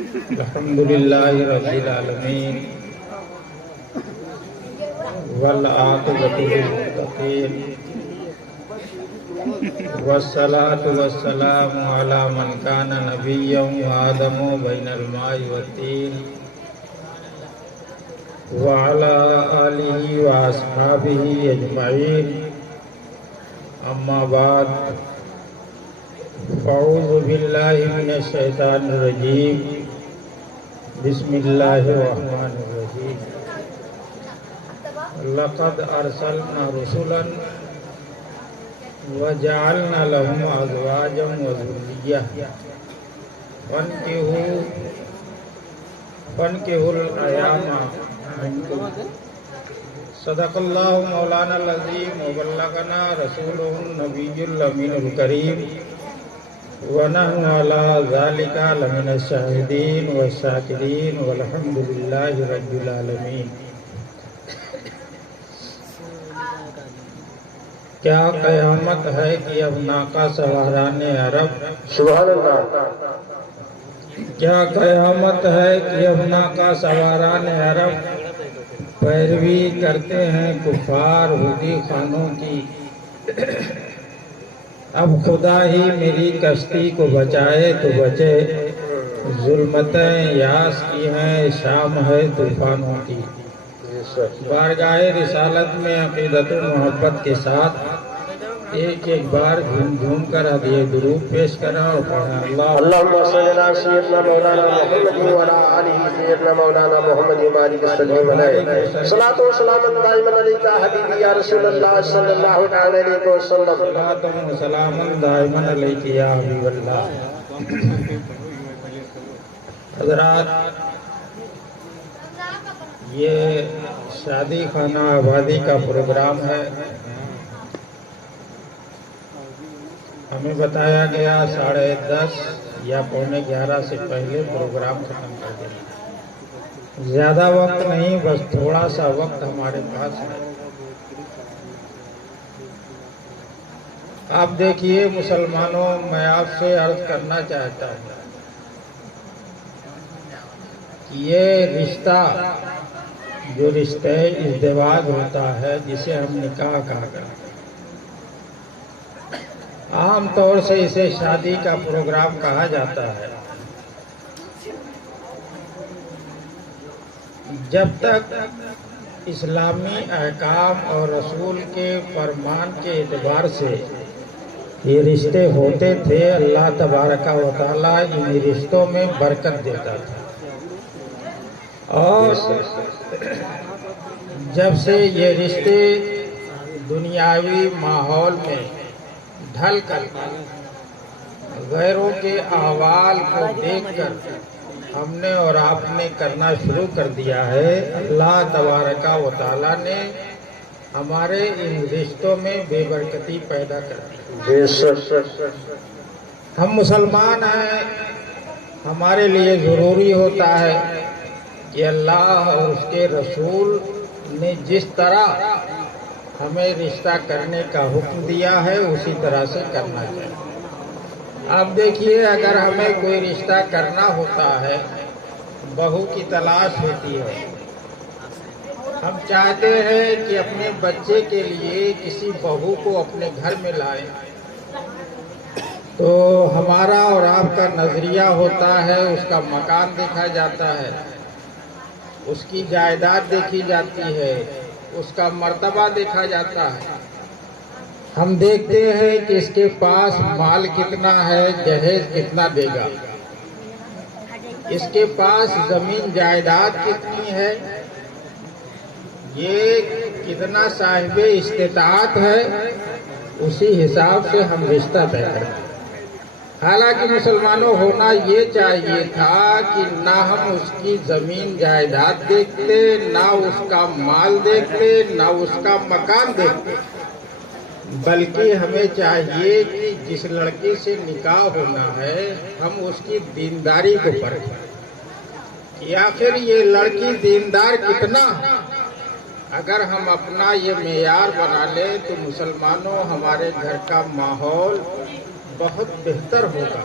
الحمدللہ رب العالمین والعاقبۃ للمتقین والصلاة والسلام علی من کان نبیا وآدم بین الماء والطین وعلی آلہ واصحابہ اجمعین، اما بعد فاعوذ باللہ من الشیطان الرجیم، بسم اللہ الرحمن الرحیم۔ لقد ارسلنا رسلا وجعلنا لهم ازواجا وذرية فانكحوا الایام منکم۔ صدق اللہ مولانا العظیم وبلغنا رسوله النبی الامین الکریم ونحن علی ذلک لمن الشاہدین والشاکرین والحمد للہ رب العالمین۔ کیا قیامت ہے کہ اب ناقہ سواران عرب، سبحان اللہ، کیا قیامت ہے کہ اب ناقہ سواران عرب پیروی کرتے ہیں کفار ہودی خانوں کی۔ اب خدا ہی میری کشتی کو بچائے تو بچے، ظلمتیں یاس کی ہیں شام ہے طوفانوں کی۔ بارگاہ رسالت میں عقیدت و محبت کے ساتھ ایک بار جھوم جھوم کر ہدیہ درود پیش کرا اور پڑھا اللہم صلی علی سیدنا مولانا محمد وعلی آلہ سیدنا مولانا محمد وبارک وسلم علیہ۔ صلاۃ و سلام دائما علیک حبیبی یا رسول اللہ صلی اللہ علیہ وسلم۔ صلاۃ و سلام دائما علیک یا حبیب اللہ۔ حضرات، یہ شادی خانہ آبادی کا پروگرام ہے۔ ہمیں بتایا گیا 10:30 یا 11:15 سے پہلے پروگرام ختم کر دیں۔ زیادہ وقت نہیں، بس تھوڑا سا وقت ہمارے پاس ہے۔ آپ دیکھیے مسلمانوں، میں آپ سے عرض کرنا چاہتا ہوں کہ یہ رشتہ جو رشتہ ازدواج ہوتا ہے، جسے ہم نکاح کہا کرتے ہیں، عام طور سے اسے شادی کا پروگرام کہا جاتا ہے۔ جب تک اسلامی احکام اور رسول کے فرمان کے اعتبار سے یہ رشتے ہوتے تھے، اللہ تبارک و تعالیٰ ان رشتوں میں برکت دیتا تھا، اور جب سے یہ رشتے دنیاوی ماحول میں ڈھل کر غیروں کے احوال کو دیکھ کر ہم نے اور آپ نے کرنا شروع کر دیا ہے، اللہ تبارک و تعالیٰ نے ہمارے ان رشتوں میں بے برکتی پیدا کر دی۔ ہم مسلمان ہیں، ہمارے لیے ضروری ہوتا ہے کہ اللہ اور اس کے رسول نے جس طرح ہمیں رشتہ کرنے کا حکم دیا ہے اسی طرح سے کرنا چاہیے۔ آپ دیکھیے، اگر ہمیں کوئی رشتہ کرنا ہوتا ہے، بہو کی تلاش ہوتی ہے، ہم چاہتے ہیں کہ اپنے بچے کے لیے کسی بہو کو اپنے گھر میں لائیں، تو ہمارا اور آپ کا نظریہ ہوتا ہے، اس کا مکان دیکھا جاتا ہے، اس کی جائیداد دیکھی جاتی ہے، اس کا مرتبہ دیکھا جاتا ہے۔ ہم دیکھتے ہیں کہ اس کے پاس مال کتنا ہے، جہیز کتنا دے گا، اس کے پاس زمین جائیداد کتنی ہے، یہ کتنا صاحب استطاعت ہے، اسی حساب سے ہم رشتہ طے کرتے ہیں۔ حالانکہ مسلمانوں ہونا یہ چاہیے تھا کہ نہ ہم اس کی زمین جائیداد دیکھتے، نہ اس کا مال دیکھتے، نہ اس کا مکان دیکھتے، بلکہ ہمیں چاہیے کہ جس لڑکی سے نکاح ہونا ہے ہم اس کی دینداری کو پرکھیں کہ آخر یہ لڑکی دیندار کتنا۔ اگر ہم اپنا یہ معیار بنا لیں تو مسلمانوں ہمارے گھر کا ماحول بہت بہتر ہوگا۔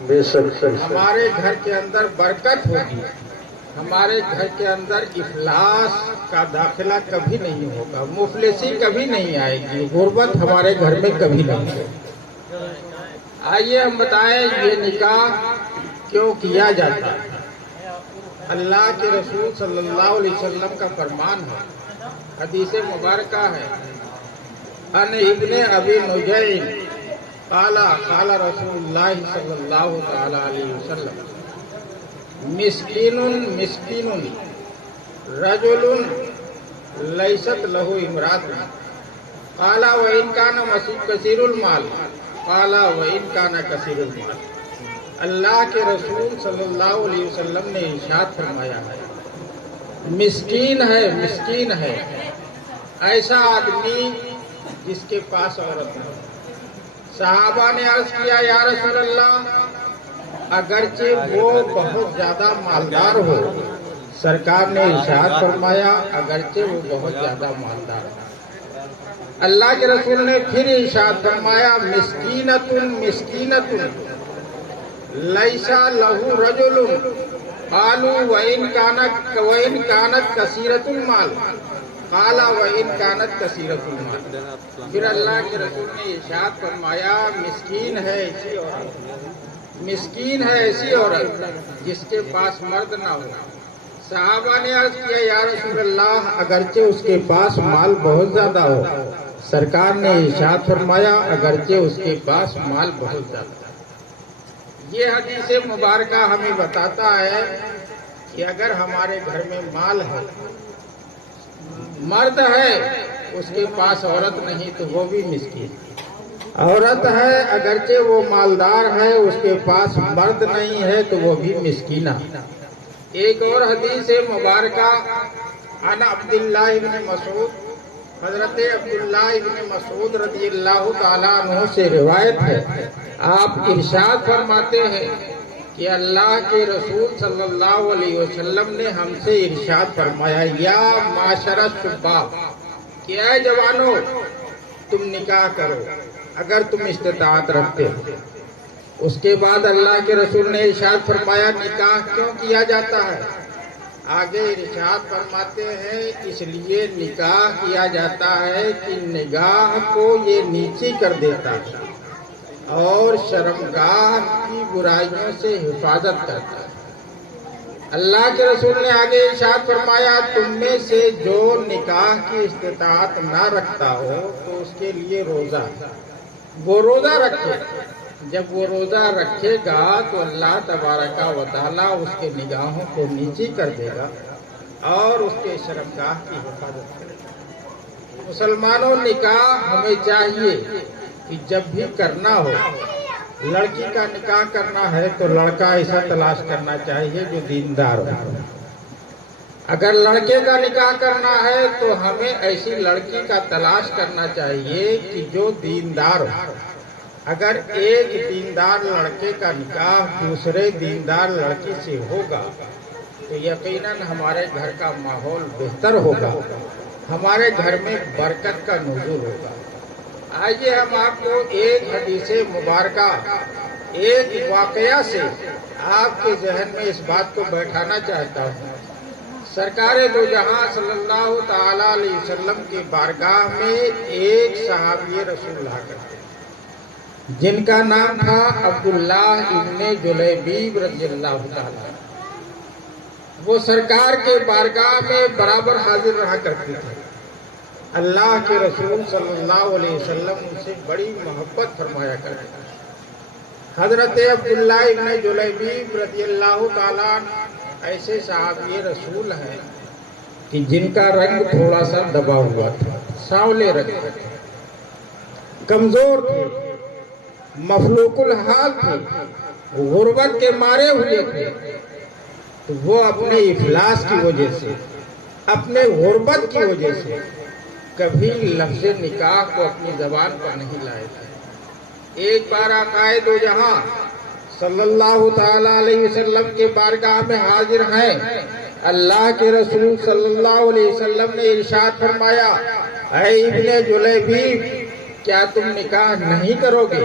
بے شک ہمارے گھر کے اندر برکت ہوگی، ہمارے گھر کے اندر افلاس کا داخلہ کبھی نہیں ہوگا، مفلسی کبھی نہیں آئے گی، غربت ہمارے گھر میں کبھی نہیں ہوگی۔ آئیے ہم بتائیں یہ نکاح کیوں کیا جاتا ہے؟ اللہ کے رسول صلی اللہ علیہ وسلم کا فرمان ہے، حدیث مبارکہ ہے، ان ابن ابی نجیع قال قال رسول اللہ صلی اللہ تعالی علیہ وسلم مسکین مسکین رجل لیست له امرأة قال وإن كان کثیر المال قال وإن كان کثیر المال۔ اللہ کے رسول صلی اللہ علیہ وسلم نے ارشاد فرمایا ہے، مسکین ہے ایسا آدمی جس کے پاس عورت ہے۔ صحابہ نے عرض کیا یا رسول اللہ اگرچہ وہ بہت زیادہ مالدار ہو، سرکار نے ارشاد فرمایا اگرچہ وہ بہت زیادہ مالدار ہو۔ اللہ کے رسول نے پھر ارشاد فرمایا مسکینۃ لیسا لہو رجل قالوا وإن كانت کثیرۃ المال قال وإن كانت کثیرۃ المال۔ پھر اللہ کے رسول نے ارشاد فرمایا مسکین ہے ایسی عورت جس کے پاس مرد نہ ہو۔ صحابہ نے عرض کیا یا رسول اللہ اگرچہ اس کے پاس مال بہت زیادہ ہو، سرکار نے ارشاد فرمایا اگرچہ اس کے پاس مال بہت زیادہ ہو۔ یہ حدیث مبارکہ ہمیں بتاتا ہے کہ اگر ہمارے گھر میں مال ہے، مرد ہے، اس کے پاس عورت نہیں تو وہ بھی مسکین۔ عورت ہے اگرچہ وہ مالدار ہے، اس کے پاس مرد نہیں ہے تو وہ بھی مسکینہ۔ ایک اور حدیث مبارکہ عن عبداللہ ابن مسعود، حضرت عبداللہ ابن مسعود رضی اللہ تعالیٰ عنہ سے روایت ہے، آپ ارشاد فرماتے ہیں کہ اللہ کے رسول صلی اللہ علیہ وسلم نے ہم سے ارشاد فرمایا یا معاشر الشباب کہ اے جوانو تم نکاح کرو اگر تم استطاعت رکھتے ہو۔ اس کے بعد اللہ کے رسول نے ارشاد فرمایا نکاح کیوں کیا جاتا ہے؟ آگے ارشاد فرماتے ہیں اس لیے نکاح کیا جاتا ہے کہ نگاہ کو یہ نیچی کر دیتا ہے اور شرمگاہ کی برائیوں سے حفاظت کرتا ہے۔ اللہ کے رسول نے آگے ارشاد فرمایا تم میں سے جو نکاح کی استطاعت نہ رکھتا ہو تو اس کے لیے روزہ، وہ روزہ رکھے۔ جب وہ روزہ رکھے گا تو اللہ تبارک و تعالیٰ اس کے نگاہوں کو نیچی کر دے گا اور اس کے شرمگاہ کی حفاظت کرے گا۔ مسلمانوں نکاح ہمیں چاہیے کہ جب بھی کرنا ہو، لڑکی کا نکاح کرنا ہے تو لڑکا ایسا تلاش کرنا چاہیے جو دیندار ہو۔ اگر لڑکے کا نکاح کرنا ہے تو ہمیں ایسی لڑکی کا تلاش کرنا چاہیے کہ جو دیندار ہو۔ اگر ایک دیندار لڑکے کا نکاح دوسرے دیندار لڑکی سے ہوگا تو یقیناً ہمارے گھر کا ماحول بہتر ہوگا، ہمارے گھر میں برکت کا نزول ہوگا۔ آئیے ہم آپ کو ایک حدیث مبارکہ، ایک واقعہ سے آپ کے ذہن میں اس بات کو بیٹھانا چاہتا ہوں۔ سرکار دو جہاں صلی اللہ تعالی علیہ وسلم کی بارگاہ میں ایک صحابی رسول اللہ کرتے جن کا نام تھا عبداللہ ابن جلیبیب رضی اللہ تعالی۔ وہ سرکار کے بارگاہ میں برابر حاضر رہا کرتے تھے۔ اللہ کے رسول صلی اللہ علیہ وسلم ان سے بڑی محبت فرمایا کرتے تھے۔ حضرت عبداللہ ابن جلیبیب رضی اللہ تعالیٰ ایسے صحابی رسول ہیں کہ جن کا رنگ تھوڑا سا دبا ہوا تھا، سانولے رنگ تھے، کمزور تھے، مفلوق الحال تھے، غربت کے مارے ہوئے تھے۔ تو وہ اپنے افلاس کی وجہ سے، اپنے غربت کی وجہ سے کبھی لفظ نکاح کو اپنی زبان پر نہیں لائے تھے۔ ایک بار آقا دو جہاں صلی اللہ تعالی علیہ وسلم کے بارگاہ میں حاضر ہیں۔ اللہ کے رسول صلی اللہ علیہ وسلم نے ارشاد فرمایا اے ابن جلیبیب کیا تم نکاح نہیں کرو گے؟